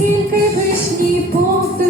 тільки пишні повти.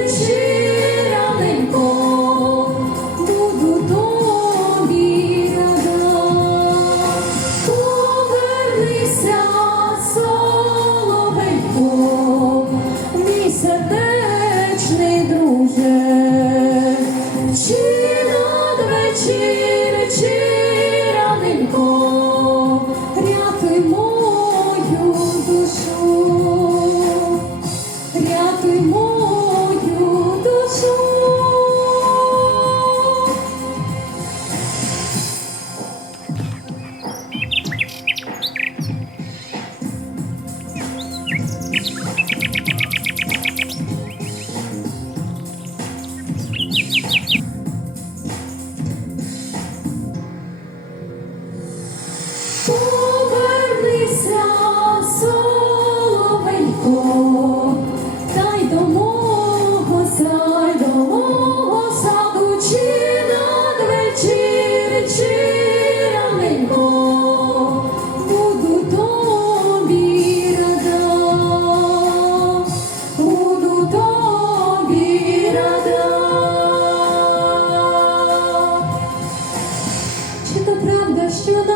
вічний друг.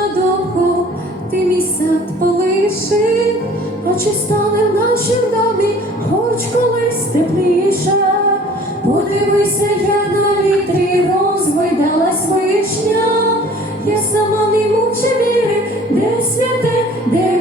Надовго ти мій сад полишив, очі стали в нашім домі, хоч колись тепліше. Подивися, я на вітрі розгойдалась вишня, я сама не мучи віри, де святе, де.